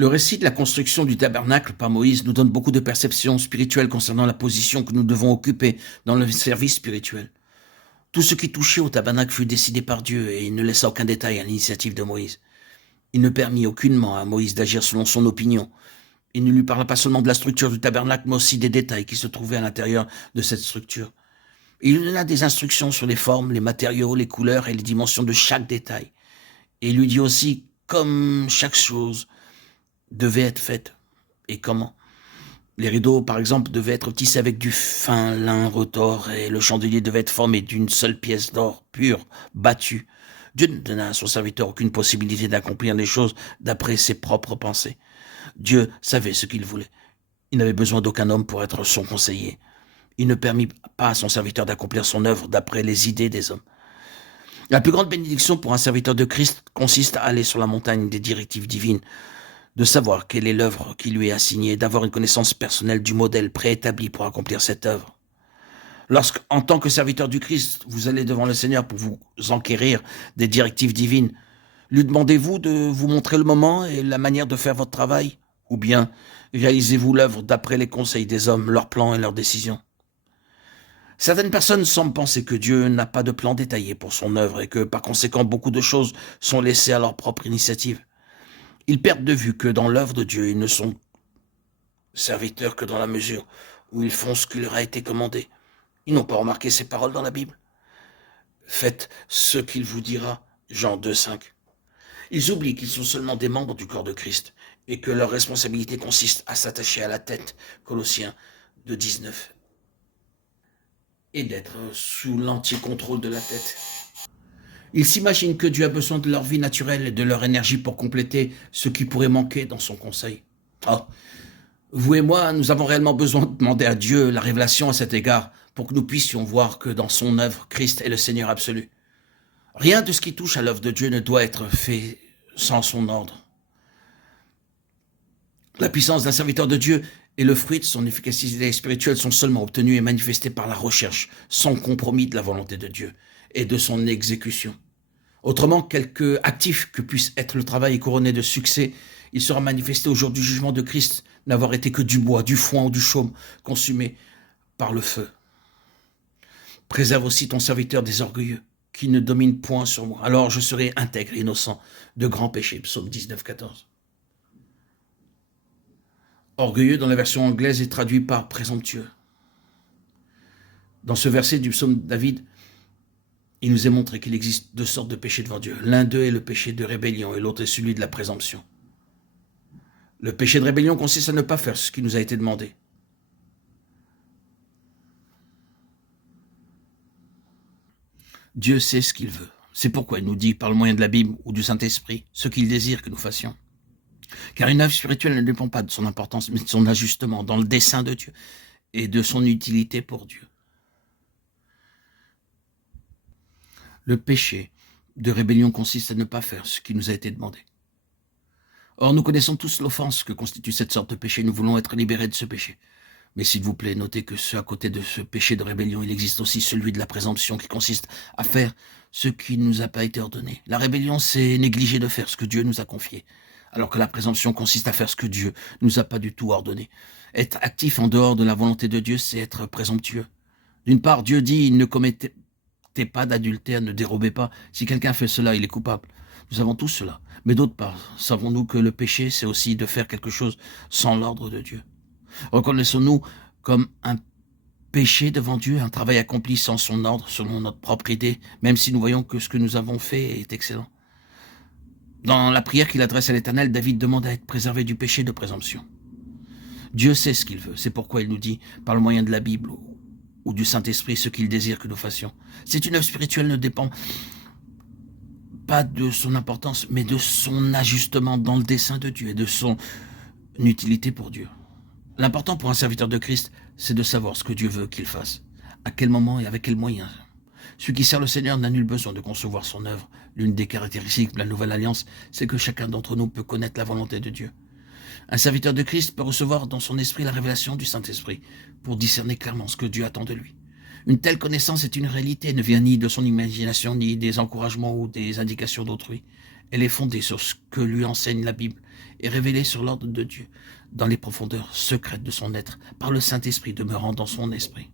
Le récit de la construction du tabernacle par Moïse nous donne beaucoup de perceptions spirituelles concernant la position que nous devons occuper dans le service spirituel. Tout ce qui touchait au tabernacle fut décidé par Dieu et il ne laissa aucun détail à l'initiative de Moïse. Il ne permit aucunement à Moïse d'agir selon son opinion. Il ne lui parla pas seulement de la structure du tabernacle, mais aussi des détails qui se trouvaient à l'intérieur de cette structure. Il lui donna des instructions sur les formes, les matériaux, les couleurs et les dimensions de chaque détail. Et il lui dit aussi comme chaque chose devait être faite et comment. Les rideaux, par exemple, devaient être tissés avec du fin lin retors et le chandelier devait être formé d'une seule pièce d'or pure, battue. Dieu ne donna à son serviteur aucune possibilité d'accomplir les choses d'après ses propres pensées. Dieu savait ce qu'il voulait. Il n'avait besoin d'aucun homme pour être son conseiller. Il ne permit pas à son serviteur d'accomplir son œuvre d'après les idées des hommes. La plus grande bénédiction pour un serviteur de Christ consiste à aller sur la montagne des directives divines, de savoir quelle est l'œuvre qui lui est assignée, d'avoir une connaissance personnelle du modèle préétabli pour accomplir cette œuvre. Lorsqu'en tant que serviteur du Christ, vous allez devant le Seigneur pour vous enquérir des directives divines, lui demandez-vous de vous montrer le moment et la manière de faire votre travail? Ou bien réalisez-vous l'œuvre d'après les conseils des hommes, leurs plans et leurs décisions? Certaines personnes semblent penser que Dieu n'a pas de plan détaillé pour son œuvre et que par conséquent beaucoup de choses sont laissées à leur propre initiative. Ils perdent de vue que dans l'œuvre de Dieu, ils ne sont serviteurs que dans la mesure où ils font ce qui leur a été commandé. Ils n'ont pas remarqué ces paroles dans la Bible. Faites ce qu'il vous dira, Jean 2,5. Ils oublient qu'ils sont seulement des membres du corps de Christ et que leur responsabilité consiste à s'attacher à la tête, Colossiens 2,19, et d'être sous l'entier contrôle de la tête. Ils s'imaginent que Dieu a besoin de leur vie naturelle et de leur énergie pour compléter ce qui pourrait manquer dans son conseil. Oh, vous et moi, nous avons réellement besoin de demander à Dieu la révélation à cet égard pour que nous puissions voir que dans son œuvre, Christ est le Seigneur absolu. Rien de ce qui touche à l'œuvre de Dieu ne doit être fait sans son ordre. La puissance d'un serviteur de Dieu et le fruit de son efficacité spirituelle sont seulement obtenus et manifestés par la recherche, sans compromis de la volonté de Dieu et de son exécution. Autrement, quelque actif que puisse être le travail est couronné de succès, il sera manifesté au jour du jugement de Christ, n'avoir été que du bois, du foin ou du chaume, consumé par le feu. Préserve aussi ton serviteur des orgueilleux, qui ne domine point sur moi. Alors je serai intègre, innocent de grands péchés. Psaume 19, 14. Orgueilleux dans la version anglaise est traduit par présomptueux. Dans ce verset du psaume de David, il nous est montré qu'il existe deux sortes de péchés devant Dieu. L'un d'eux est le péché de rébellion et l'autre est celui de la présomption. Le péché de rébellion consiste à ne pas faire ce qui nous a été demandé. Dieu sait ce qu'il veut. C'est pourquoi il nous dit, par le moyen de la Bible ou du Saint-Esprit, ce qu'il désire que nous fassions. Car une œuvre spirituelle ne dépend pas de son importance, mais de son ajustement dans le dessein de Dieu et de son utilité pour Dieu. Le péché de rébellion consiste à ne pas faire ce qui nous a été demandé. Or, nous connaissons tous l'offense que constitue cette sorte de péché. Nous voulons être libérés de ce péché. Mais s'il vous plaît, notez que à côté de ce péché de rébellion, il existe aussi celui de la présomption qui consiste à faire ce qui ne nous a pas été ordonné. La rébellion, c'est négliger de faire ce que Dieu nous a confié, alors que la présomption consiste à faire ce que Dieu nous a pas du tout ordonné. Être actif en dehors de la volonté de Dieu, c'est être présomptueux. D'une part, Dieu dit, ne commettez pas d'adultère, ne dérobez pas. Si quelqu'un fait cela, il est coupable. Nous savons tous cela. Mais d'autre part, savons-nous que le péché, c'est aussi de faire quelque chose sans l'ordre de Dieu. Reconnaissons-nous comme un péché devant Dieu, un travail accompli sans son ordre, selon notre propre idée, même si nous voyons que ce que nous avons fait est excellent. Dans la prière qu'il adresse à l'Éternel, David demande à être préservé du péché de présomption. Dieu sait ce qu'il veut, c'est pourquoi il nous dit, par le moyen de la Bible ou du Saint-Esprit, ce qu'il désire que nous fassions. C'est une œuvre spirituelle ne dépend pas de son importance, mais de son ajustement dans le dessein de Dieu et de son utilité pour Dieu. L'important pour un serviteur de Christ, c'est de savoir ce que Dieu veut qu'il fasse, à quel moment et avec quels moyens. Celui qui sert le Seigneur n'a nul besoin de concevoir son œuvre. L'une des caractéristiques de la Nouvelle Alliance, c'est que chacun d'entre nous peut connaître la volonté de Dieu. Un serviteur de Christ peut recevoir dans son esprit la révélation du Saint-Esprit pour discerner clairement ce que Dieu attend de lui. Une telle connaissance est une réalité, elle ne vient ni de son imagination, ni des encouragements ou des indications d'autrui. Elle est fondée sur ce que lui enseigne la Bible et révélée sur l'ordre de Dieu, dans les profondeurs secrètes de son être, par le Saint-Esprit demeurant dans son esprit.